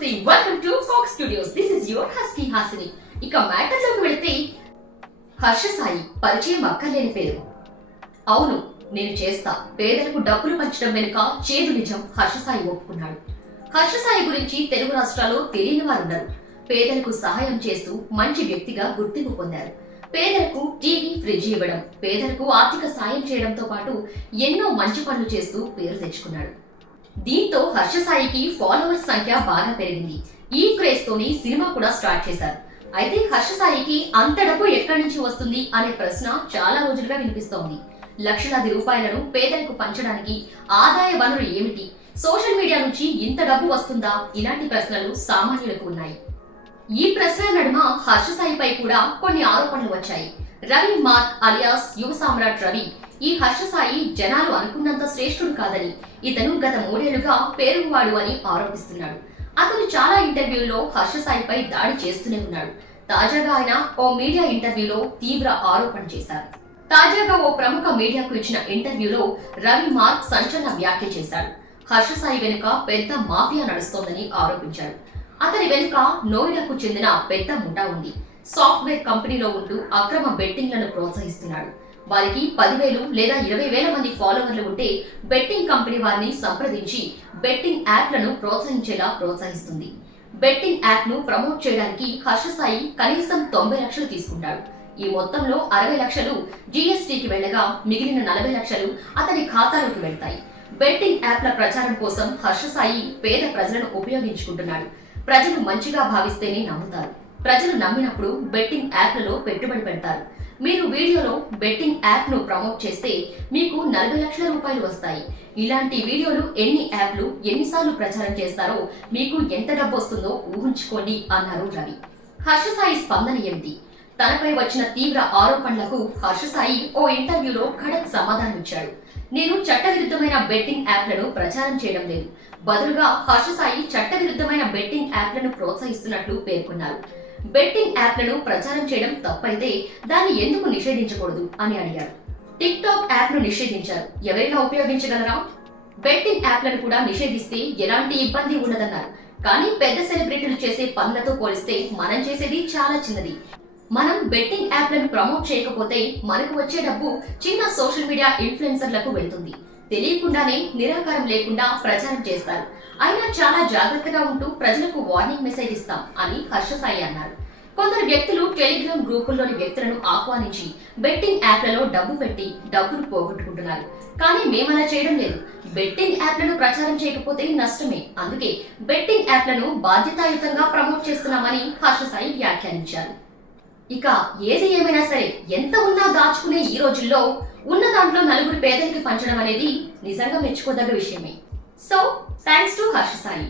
నమస్తే welcome to Fox Studios. This is your Husky Hasini. ఇక matter లోకి వెళితే హర్ష సాయి పరిచయం అక్కర్లేని పేరు. అవును నేను చేస్తా, పేదలకు డబ్బులు పంచడం వెనుక చేదు నిజం హర్ష సాయి ఒప్పుకున్నాడు. హర్ష సాయి గురించి తెలుగు రాష్ట్రాల్లో తెలియని వారున్నారు. పేదలకు సహాయం చేస్తూ మంచి వ్యక్తిగా గుర్తింపు పొందారు. పేదలకు టీవీ, ఫ్రిడ్జ్ ఇవ్వడం, పేదలకు ఆర్థిక సాయం చేయడంతో పాటు ఎన్నో మంచి పనులు చేస్తూ పేరు తెచ్చుకున్నాడు. దీంతో హర్ష సాయికి ఫాలోవర్స్ సంఖ్య బాగా పెరిగింది. ఈ క్రేజ్ తోని సినిమా కూడా స్టార్ట్ చేశారు. అయితే హర్ష సాయికి అంత డబ్బు ఎక్కడి నుంచి వస్తుంది అనే ప్రశ్న చాలా రోజులుగా వినిపిస్తోంది. లక్షలాది రూపాయలను పేదలకు పంచడానికి ఆదాయ వనరు ఏమిటి? సోషల్ మీడియా నుంచి ఇంత డబ్బు వస్తుందా? ఇలాంటి ప్రశ్నలు సామాన్యులకు ఉన్నాయి. ఈ ప్రశ్నల నడుమ హర్ష సాయిపై కూడా కొన్ని ఆరోపణలు వచ్చాయి. రవి మార్క్ అలియాస్ యువ సామ్రాట్ రవి ఈ హర్ష సాయి జనాలు అనుకున్నంత శ్రేష్ఠుడు కాదని, ఇతను గత 3 ఏళ్లుగా పేరువాడు అని ఆరోపిస్తున్నాడు. అతను చాలా ఇంటర్వ్యూల్లో హర్ష సాయిపై దాడి చేస్తూనే ఉన్నాడు. తాజాగా ఆయన ఓ మీడియా ఇంటర్వ్యూలో తీవ్ర ఆరోపణ చేశారు. తాజాగా ఓ ప్రముఖ మీడియాకు ఇచ్చిన ఇంటర్వ్యూలో రవి మార్క్ సంచలన వ్యాఖ్య చేశాడు. హర్ష సాయి వెనుక పెద్ద మాఫియా నడుస్తోందని ఆరోపించాడు. అతని వెనుక నోయిడాకు చెందిన పెద్ద ముఠా ఉంది. సాఫ్ట్వేర్ కంపెనీలో ఉంటూ అక్రమ బెట్టింగ్లను ప్రోత్సహిస్తున్నాడు. వారికి 10,000 లేదా 20,000 మంది ఫాలోవర్లు ఉంటే బెట్టింగ్ కంపెనీ వారిని సంప్రదించి బెట్టింగ్ యాప్లను ప్రోత్సహించేలా ప్రోత్సహిస్తుంది. బెట్టింగ్ యాప్ ను ప్రమోట్ చేయడానికి హర్ష సాయి కనీసం 90 లక్షలు తీసుకుంటాడు. ఈ మొత్తంలో 60 లక్షలు జీఎస్టీకి వెళ్లగా మిగిలిన 40 లక్షలు అతని ఖాతాలోకి వెళ్తాయి. బెట్టింగ్ యాప్ల ప్రచారం కోసం హర్ష సాయి పేద ప్రజలను ఉపయోగించుకుంటున్నాడు. ప్రజలు మంచిగా భావిస్తేనే నమ్ముతారు. ప్రజలు నమ్మినప్పుడు బెట్టింగ్ యాప్లలో పెట్టుబడి పెడతారు. మీరు వీడియోలో బెట్టింగ్ యాప్ ను ప్రమోట్ చేస్తే మీకు 40 లక్షల రూపాయలు వస్తాయి. ఇలాంటి వీడియోలు ఎన్ని యాప్లు ఎన్నిసార్లు ప్రచారం చేస్తారో మీకు ఎంత డబ్బు వస్తుందో ఊహించుకోండి అన్నారు రవి. హర్ష సాయి స్పందన ఏమిటి? తనపై వచ్చిన తీవ్ర ఆరోపణలకు హర్ష సాయి ఓ ఇంటర్వ్యూలో ఖడక్ సమాధానం ఇచ్చాడు. నేను చట్టవిరుద్ధమైన బెట్టింగ్ యాప్లను ప్రచారం చేయడం లేదు. బదులుగా హర్ష సాయి చట్టవిరుద్ధమైన బెట్టింగ్ యాప్లను ప్రోత్సహిస్తున్నట్లు పేర్కొన్నారు. బెట్టింగ్ యాప్లను ప్రచారం చేయడం తప్పైతే దాన్ని ఎందుకు నిషేధించకూడదు అని అడిగారు. టిక్ టాక్ యాప్ ను నిషేధించారు, ఎవరైనా ఉపయోగించగలరా? బెట్టింగ్ యాప్లను కూడా నిషేధిస్తే ఎలాంటి ఇబ్బంది ఉండదన్నారు. కానీ పెద్ద సెలబ్రిటీలు చేసే పనులతో పోలిస్తే మనం చేసేది చాలా చిన్నది. మనం బెట్టింగ్ యాప్లను ప్రమోట్ చేయకపోతే మనకు వచ్చే డబ్బు చిన్న సోషల్ మీడియా ఇన్ఫ్లుయెన్సర్లకు వెళ్తుంది. తెలియకుండానే నిరాకారం లేకుండా ప్రచారం చేస్తారు. అయినా చాలా జాగ్రత్తగా ఉంటూ ప్రజలకు వార్నింగ్ మెసేజ్ ఇస్తాం అని హర్ష సాయి అన్నారు. కొందరు వ్యక్తులు టెలిగ్రామ్ గ్రూపుల్లోని వ్యక్తులను ఆహ్వానించి బెట్టింగ్ యాప్లలో డబ్బు పెట్టి డబ్బులు పోగొట్టుకుంటున్నారు. కానీ మేమలా చేయడం లేదు. బెట్టింగ్ యాప్లను ప్రచారం చేయకపోతే నష్టమే. అందుకే బెట్టింగ్ యాప్లను బాధ్యతాయుతంగా ప్రమోట్ చేస్తున్నామని హర్ష సాయి వ్యాఖ్యానించారు. ఇక ఏది ఏమైనా సరే, ఎంత ఉన్నా దాచుకునే ఈ రోజుల్లో ఉన్న దాంట్లో నలుగురు పేదలకి పంచడం అనేది నిజంగా మెచ్చుకోదగ్గ విషయమే. So thanks to Harsha Sai.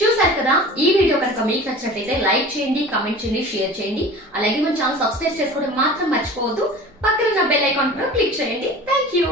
చూసారు కదా, ఈ వీడియో కనుక మీకు నచ్చినట్లయితే లైక్ చేయండి, కామెంట్ చేయండి, షేర్ చేయండి. అలాగే మన ఛానల్ సబ్స్క్రైబ్ చేసుకోవడం మాత్రం మర్చిపోవద్దు. పక్కన ఉన్న బెల్ ఐకాన్ కూడా క్లిక్ చేయండి. Thank you.